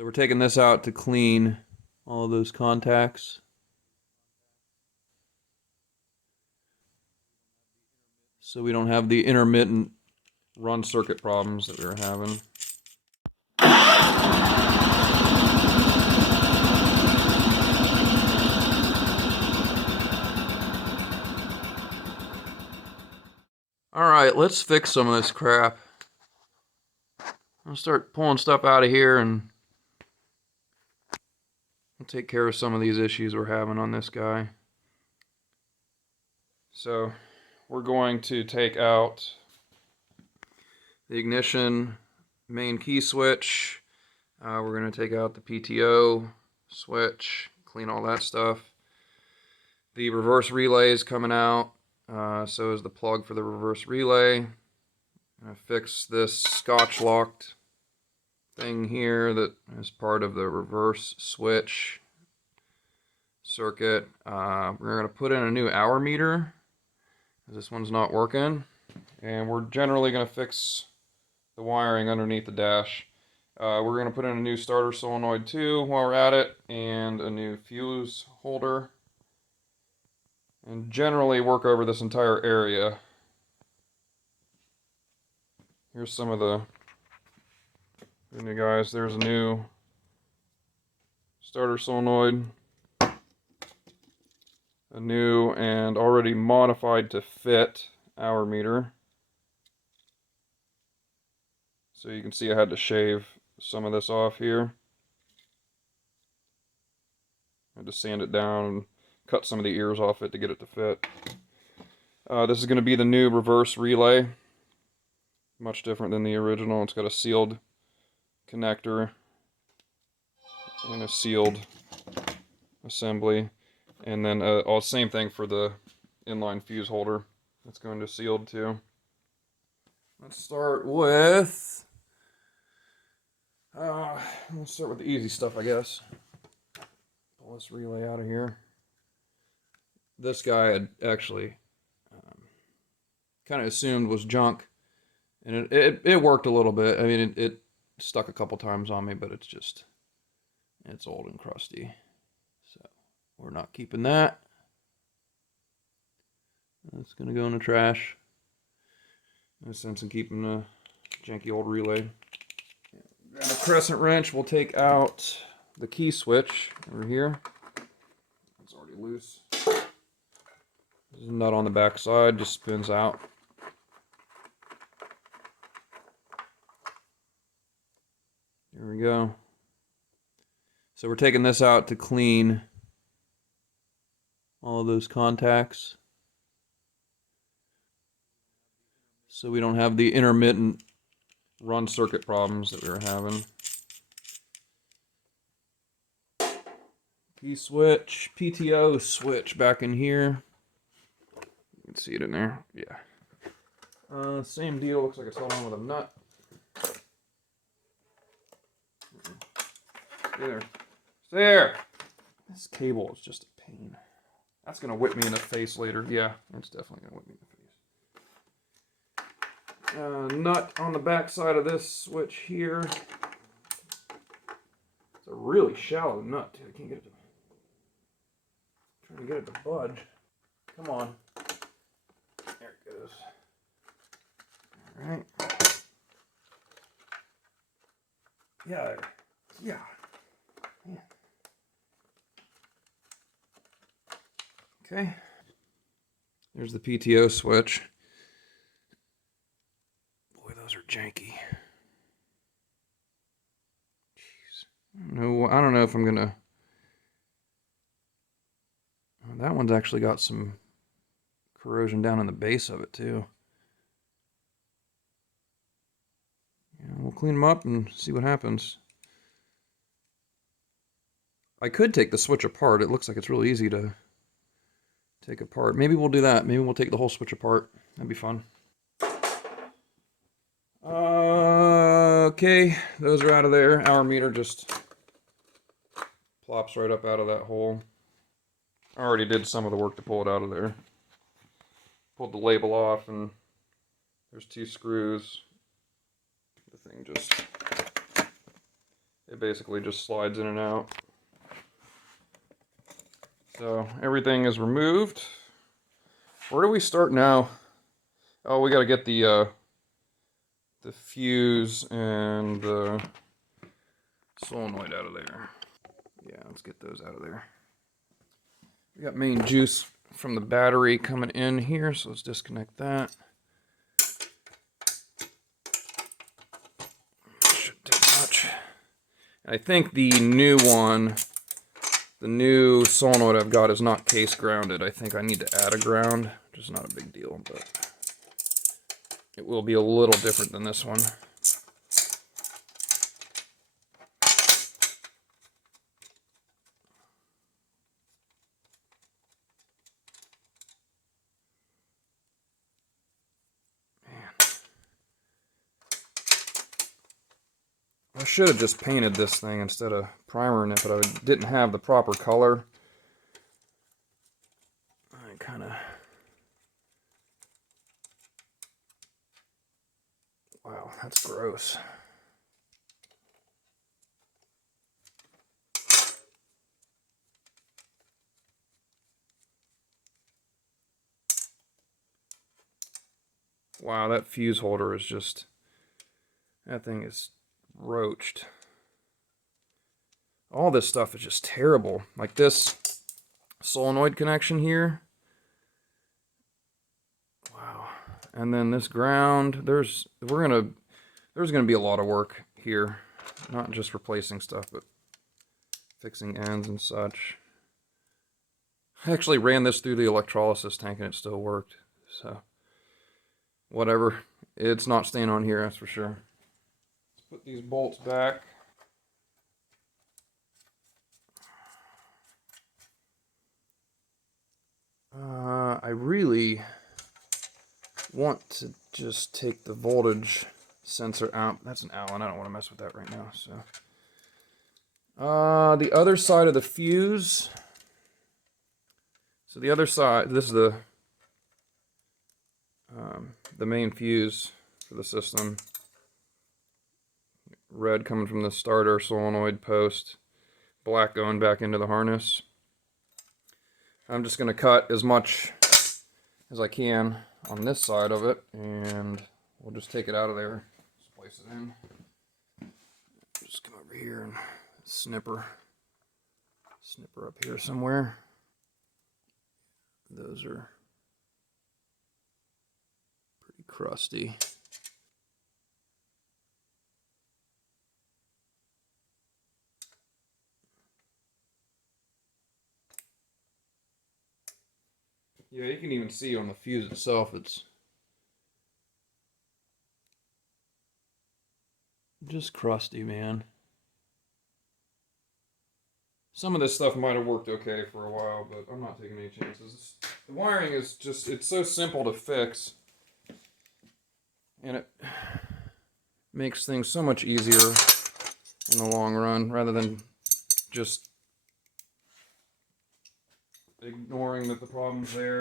So we're taking this out to clean all of those contacts. So we don't have the intermittent run circuit problems that we were having. Alright, let's fix some of this crap. I'll start pulling stuff out of here and we'll take care of some of these issues we're having on this guy. So we're going to take out the ignition main key switch. We're going to take out the PTO switch, clean all that stuff. The reverse relay is coming out. So is the plug for the reverse relay. I'm going to fix this scotch locked thing here that is part of the reverse switch circuit. We're going to put in a new hour meter because this one's not working. And we're generally going to fix the wiring underneath the dash. We're going to put in a new starter solenoid too while we're at it, and a new fuse holder. And generally work over this entire area. Here's some of the new guys. There's a new starter solenoid. A new and already modified to fit hour meter. So you can see I had to shave some of this off here. I had to sand it down and cut some of the ears off it to get it to fit. This is going to be the new reverse relay. Much different than the original. It's got a sealed connector and a sealed assembly. And then same thing for the inline fuse holder. That's going to sealed too. Let's start with... let's start with the easy stuff, I guess. Pull this relay out of here. This guy had actually kind of assumed was junk, and it worked a little bit. I mean, it stuck a couple times on me, but it's old and crusty, so we're not keeping that. That's gonna go in the trash. No sense in keeping a janky old relay. Grab a crescent wrench. We'll take out the key switch over here. It's already loose. There's a nut on the back side, just spins out. There we go. So we're taking this out to clean all of those contacts. So we don't have the intermittent run circuit problems that we were having. Key switch, PTO switch back in here. You can see it in there. Yeah. Same deal. Looks like it's held on with a nut. Stay there. Stay there. This cable is just a pain. That's gonna whip me in the face later. Yeah, it's definitely gonna whip me in the face. Nut on the back side of this switch here. It's a really shallow nut, too. I can't get it to... trying to get it to budge. Come on. There it goes. Alright. Yeah. Yeah. Okay. There's the PTO switch. Boy, those are janky. Jeez. I don't know if I'm gonna... that one's actually got some corrosion down in the base of it too. Yeah, we'll clean them up and see what happens. I could take the switch apart. It looks like it's really easy to take apart. Maybe we'll do that. Maybe we'll take the whole switch apart. That'd be fun. Okay, those are out of there. Hour meter just plops right up out of that hole. I already did some of the work to pull it out of there. Pulled the label off, and there's 2 screws. The thing just... It basically just slides in and out. So everything is removed. Where do we start now? Oh, we got to get the fuse and the solenoid out of there. Yeah, let's get those out of there. We got main juice from the battery coming in here, so let's disconnect that. Shouldn't take much. I think the new one, the new solenoid I've got is not case grounded. I think I need to add a ground, which is not a big deal, but it will be a little different than this one. I should have just painted this thing instead of primering it, but I didn't have the proper color. I kind of... Wow, that's gross. Wow, that fuse holder is just... That thing is roached. All this stuff is just terrible. Like this solenoid connection here. Wow. And then this ground, there's gonna be a lot of work here. Not just replacing stuff, but fixing ends and such. I actually ran this through the electrolysis tank and it still worked. So whatever. It's not staying on here, that's for sure. Let's put these bolts back. I really want to just take the voltage sensor out. That's an Allen. I don't want to mess with that right now. So, the other side of the fuse. So the other side. This is the main fuse for the system. Red coming from the starter solenoid post. Black going back into the harness. I'm just going to cut as much as I can on this side of it, and we'll just take it out of there. Just place it in. Just come over here and snipper up here somewhere. Those are pretty crusty. Yeah, you can even see on the fuse itself, it's just crusty, man. Some of this stuff might have worked okay for a while, but I'm not taking any chances. The wiring is just, it's so simple to fix. And it makes things so much easier in the long run, rather than just ignoring that the problem's there.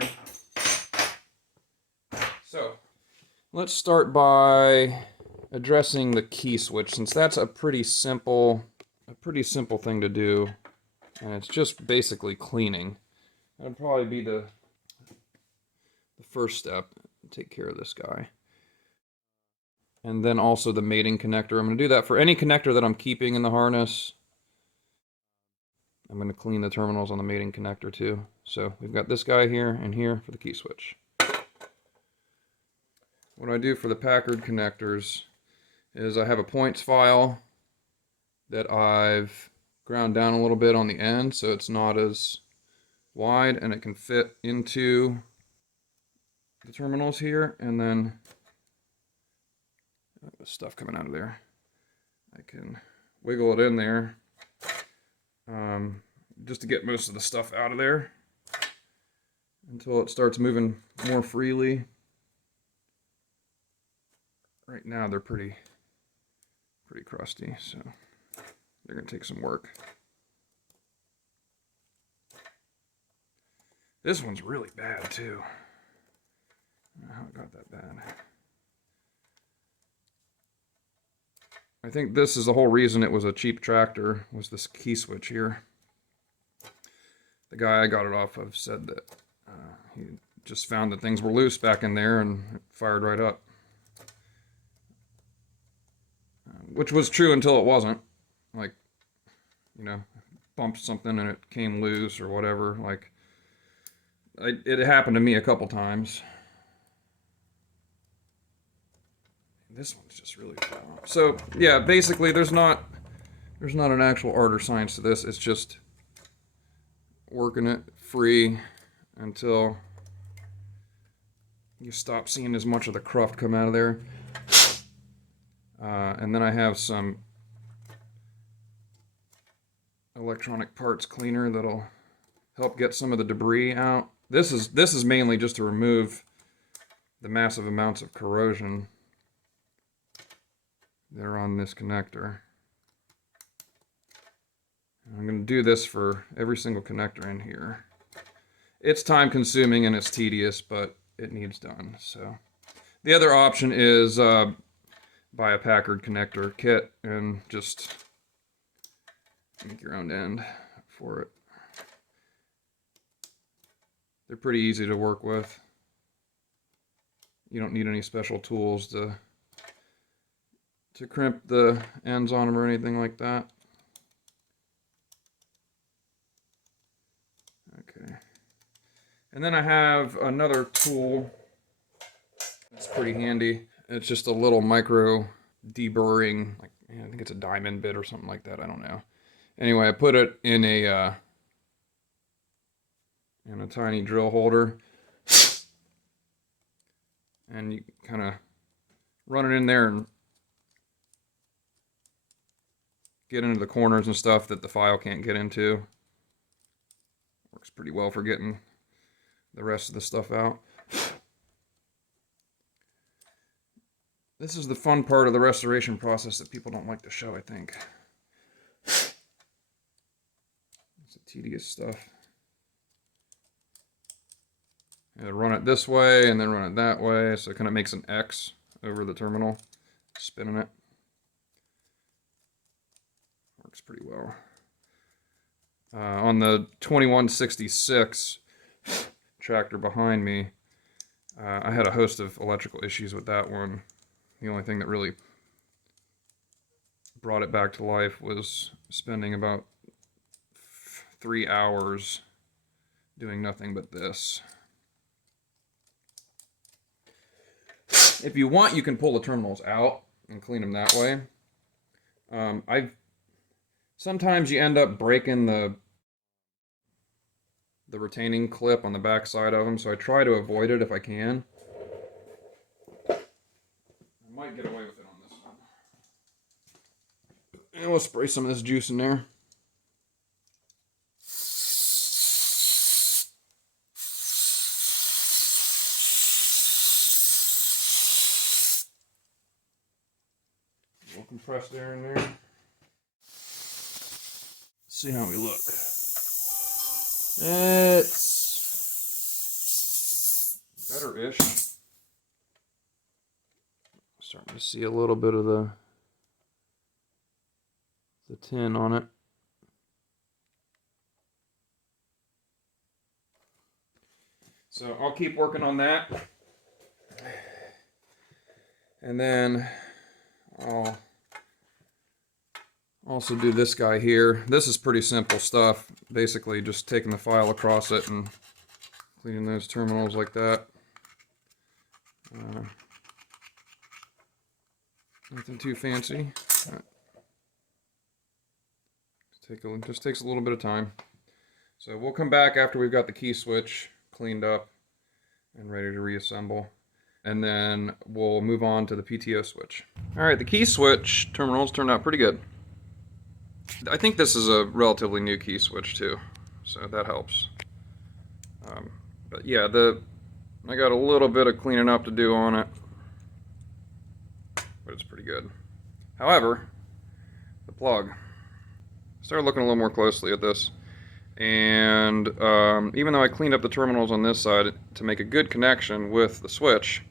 So, let's start by addressing the key switch, since that's a pretty simple thing to do, and it's just basically cleaning. That'd probably be the first step. Take care of this guy. And then also the mating connector. I'm going to do that for any connector that I'm keeping in the harness. I'm going to clean the terminals on the mating connector too. So we've got this guy here and here for the key switch. What I do for the Packard connectors is I have a points file that I've ground down a little bit on the end so it's not as wide and it can fit into the terminals here, and then the stuff coming out of there, I can wiggle it in there just to get most of the stuff out of there until it starts moving more freely. Right now they're pretty crusty, so they're going to take some work. This one's really bad too. I don't know how it got that bad. I think this is the whole reason it was a cheap tractor, was this key switch here. The guy I got it off of said that he just found that things were loose back in there and it fired right up. Which was true until it wasn't. Like, you know, bumped something and it came loose or whatever. Like, it happened to me a couple times. This one's just really far off. So yeah, basically there's not an actual art or science to this. It's just working it free until you stop seeing as much of the cruft come out of there. And then I have some electronic parts cleaner that'll help get some of the debris out. This is mainly just to remove the massive amounts of corrosion that are on this connector. I'm going to do this for every single connector in here. It's time consuming and it's tedious, but it needs done. So the other option is buy a Packard connector kit and just make your own end for it. They're pretty easy to work with. You don't need any special tools to crimp the ends on them or anything like that. Okay. And then I have another tool that's pretty handy. It's just a little micro deburring, like, I think it's a diamond bit or something like that, I don't know. Anyway, I put it in a tiny drill holder, and you kind of run it in there and get into the corners and stuff that the file can't get into. Works pretty well for getting the rest of the stuff out. This is the fun part of the restoration process that people don't like to show, I think. It's the tedious stuff. And run it this way and then run it that way, so it kind of makes an X over the terminal, spinning it. Works pretty well. On the 2166 tractor behind me, I had a host of electrical issues with that one. The only thing that really brought it back to life was spending about 3 hours doing nothing but this. If you want, you can pull the terminals out and clean them that way. Sometimes you end up breaking the retaining clip on the back side of them, so I try to avoid it if I can. I might get away with it on this one. And we'll spray some of this juice in there. A little compressed air in there. See how we look. It's better-ish. Starting to see a little bit of the tin on it. So I'll keep working on that. And then I'll also do this guy here. This is pretty simple stuff. Basically just taking the file across it and cleaning those terminals like that. Nothing too fancy. Just takes a little bit of time. So we'll come back after we've got the key switch cleaned up and ready to reassemble. And then we'll move on to the PTO switch. Alright, the key switch terminals turned out pretty good. I think this is a relatively new key switch too, so that helps. But yeah, I got a little bit of cleaning up to do on it, but it's pretty good. However, the plug. Started looking a little more closely at this, and even though I cleaned up the terminals on this side to make a good connection with the switch,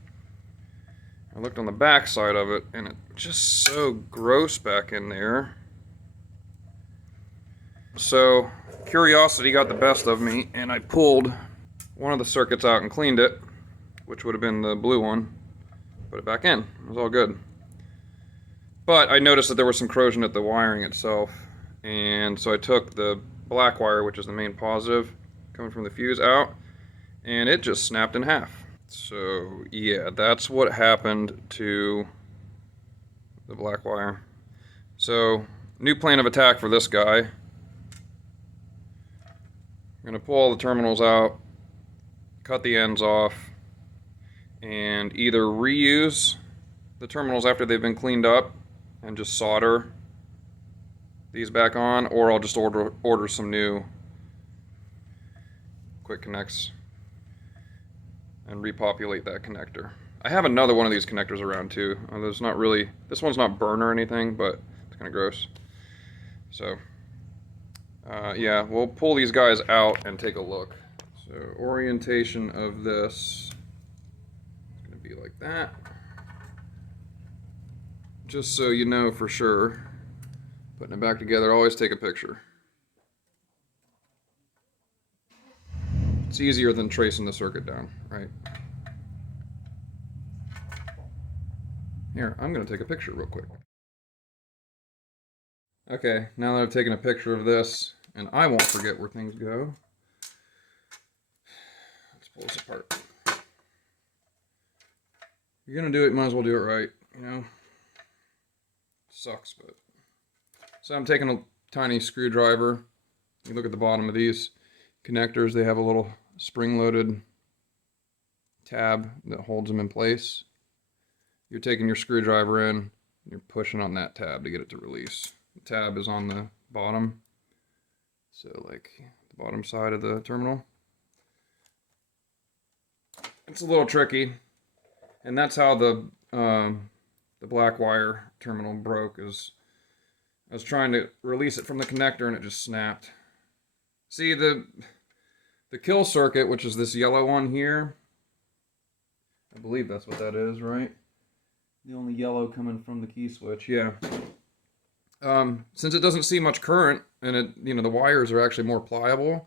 I looked on the back side of it, and it's just so gross back in there. So, curiosity got the best of me, and I pulled one of the circuits out and cleaned it, which would have been the blue one. Put it back in. It was all good. But I noticed that there was some corrosion at the wiring itself, and so I took the black wire, which is the main positive, coming from the fuse out, and it just snapped in half. So yeah, that's what happened to the black wire. So, new plan of attack for this guy. I'm gonna pull all the terminals out, cut the ends off, and either reuse the terminals after they've been cleaned up and just solder these back on, or I'll just order some new quick connects and repopulate that connector. I have another one of these connectors around too. There's not really, this one's not burn or anything, but it's kind of gross. So yeah, we'll pull these guys out and take a look. So orientation of this is going to be like that. Just so you know for sure, putting it back together, always take a picture. It's easier than tracing the circuit down, right? Here, I'm going to take a picture real quick. Okay, now that I've taken a picture of this, and I won't forget where things go, let's pull this apart. If you're going to do it, you might as well do it right, you know? Sucks, but... So I'm taking a tiny screwdriver. You look at the bottom of these connectors, they have a little spring-loaded tab that holds them in place. You're taking your screwdriver in, and you're pushing on that tab to get it to release. The tab is on the bottom, so like the bottom side of the terminal. It's a little tricky, and that's how the black wire terminal broke. Is I was trying to release it from the connector and it just snapped. See, the kill circuit, which is this yellow one here, I believe that's what that is, right? The only yellow coming from the key switch, yeah. Since it doesn't see much current, and it, you know, the wires are actually more pliable,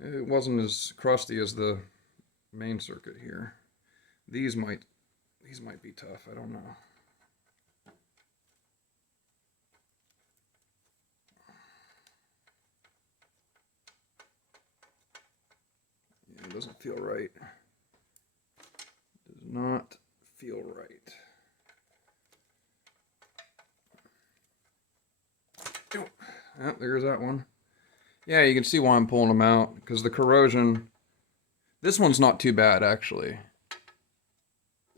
it wasn't as crusty as the main circuit here. These might be tough, I don't know. Yeah, it doesn't feel right. Does not feel right. Oh, there's that one. Yeah, you can see why I'm pulling them out, because the corrosion, this one's not too bad actually.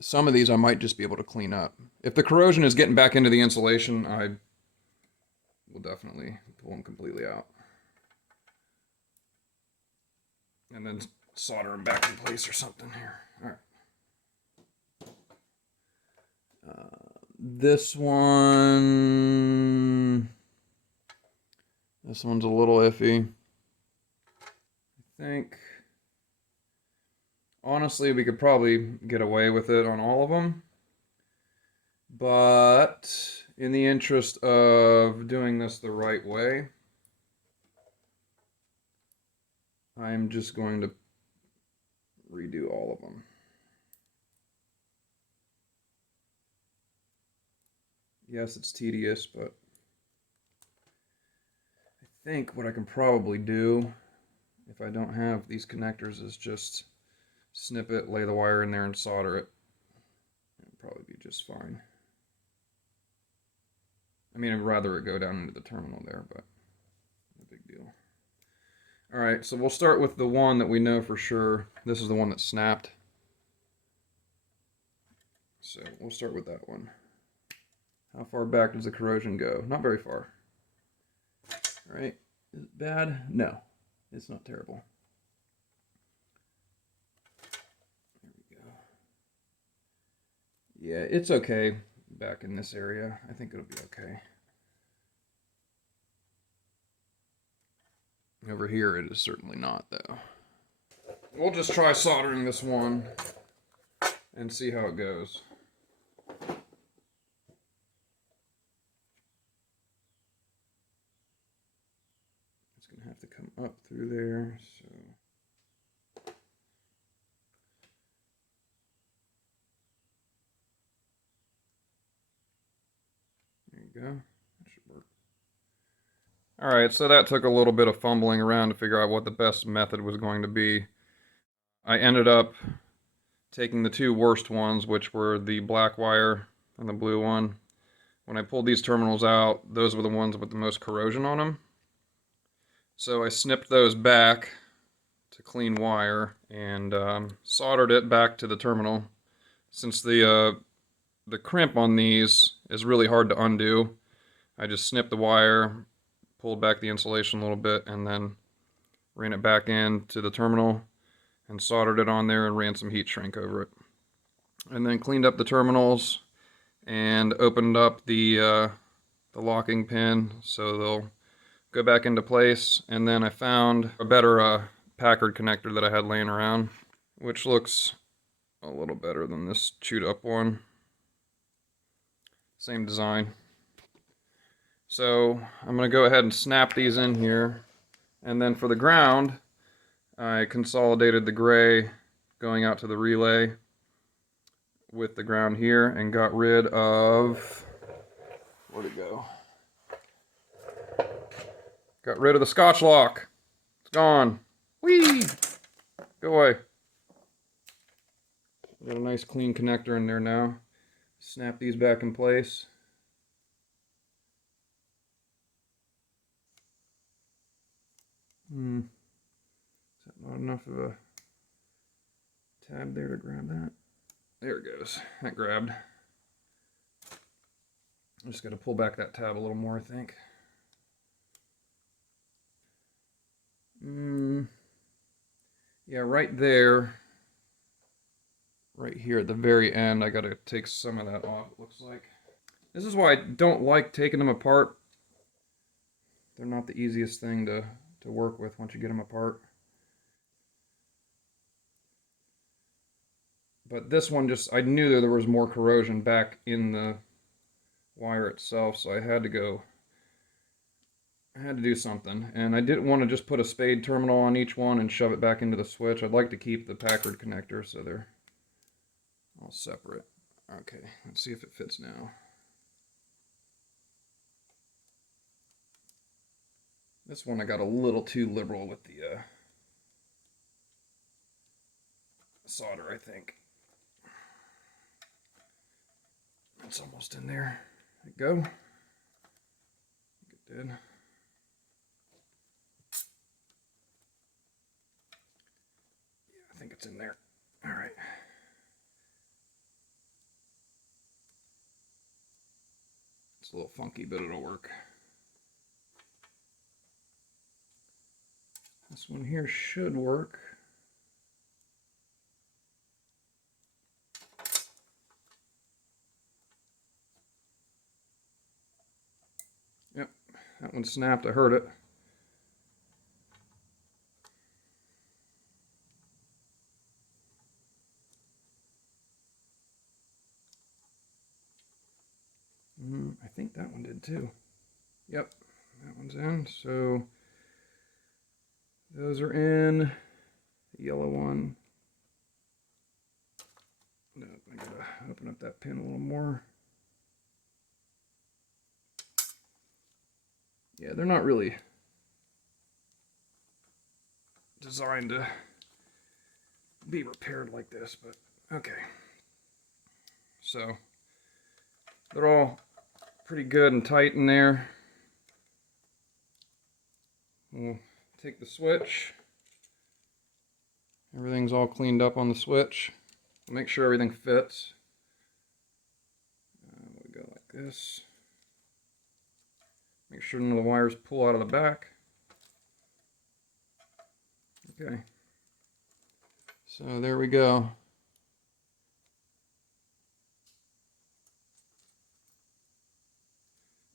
Some of these I might just be able to clean up. If the corrosion is getting back into the insulation, I will definitely pull them completely out. And then solder them back in place or something here. Alright. This one's a little iffy. I think, honestly, we could probably get away with it on all of them. But in the interest of doing this the right way, I'm just going to redo all of them. Yes, it's tedious, but I think what I can probably do, if I don't have these connectors, is just snip it, lay the wire in there, and solder it. It'll probably be just fine. I mean, I'd rather it go down into the terminal there, but no big deal. Alright, so we'll start with the one that we know for sure. This is the one that snapped. So we'll start with that one. How far back does the corrosion go? Not very far. Alright, is it bad? No, it's not terrible. There we go. Yeah, it's okay back in this area. I think it'll be okay. Over here it is certainly not, though. We'll just try soldering this one and see how it goes. gonna have to come up through there. So there you go. That should work. All right, so that took a little bit of fumbling around to figure out what the best method was going to be. I ended up taking the two worst ones, which were the black wire and the blue one. When I pulled these terminals out, those were the ones with the most corrosion on them. So I snipped those back to clean wire and soldered it back to the terminal. Since the crimp on these is really hard to undo, I just snipped the wire, pulled back the insulation a little bit, and then ran it back into the terminal and soldered it on there and ran some heat shrink over it. And then cleaned up the terminals and opened up the locking pin so they'll go back into place. And then I found a better Packard connector that I had laying around, which looks a little better than this chewed up one. Same design. So I'm going to go ahead and snap these in here. And then for the ground, I consolidated the gray going out to the relay with the ground here and got rid of, where'd it go? Got rid of the Scotch lock. It's gone. Whee! Go away. Got a nice clean connector in there now. Snap these back in place. Is that not enough of a tab there to grab that? There it goes. That grabbed. I just got to pull back that tab a little more, I think. Yeah, right there. Right here at the very end, I got to take some of that off, it looks like. This is why I don't like taking them apart. They're not the easiest thing to work with once you get them apart. But this one just, I knew that there was more corrosion back in the wire itself, so I had to do something. And I didn't want to just put a spade terminal on each one and shove it back into the switch. I'd like to keep the Packard connector so they're all separate. Okay, let's see if it fits now. This one I got a little too liberal with the solder, I think. It's almost in there. There you go. It did. Yeah, I think it's in there. All right. It's a little funky, but it'll work. This one here should work. Yep, that one snapped. I heard it. I think that one did too. Yep, that one's in. So those are in. The yellow one. No, I gotta open up that pin a little more. Yeah, they're not really designed to be repaired like this, but okay. So they're all pretty good and tight in there. We'll take the switch. Everything's all cleaned up on the switch. Make sure everything fits. We go like this. Make sure none of the wires pull out of the back. Okay. So there we go.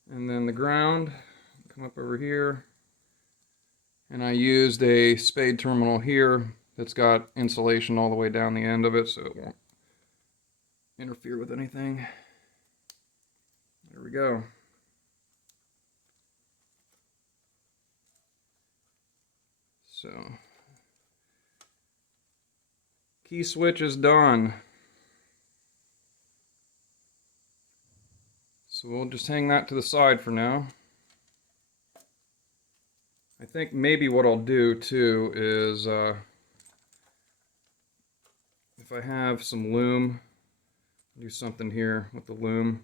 And then the ground, come up over here. And I used a spade terminal here that's got insulation all the way down the end of it so it won't interfere with anything. There we go. So, key switch is done. So we'll just hang that to the side for now. I think maybe what I'll do too is, if I have some loom, do something here with the loom.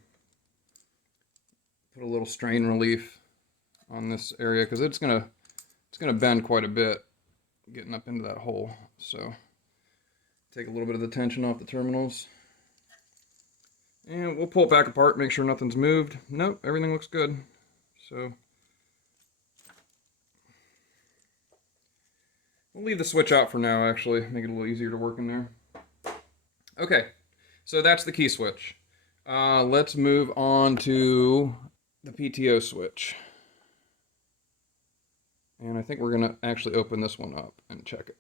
Put a little strain relief on this area because it's gonna bend quite a bit getting up into that hole. So take a little bit of the tension off the terminals. And we'll pull it back apart, make sure nothing's moved. Nope, everything looks good. So we'll leave the switch out for now, actually. Make it a little easier to work in there. Okay, so that's the key switch. Let's move on to the PTO switch. And I think we're going to actually open this one up and check it.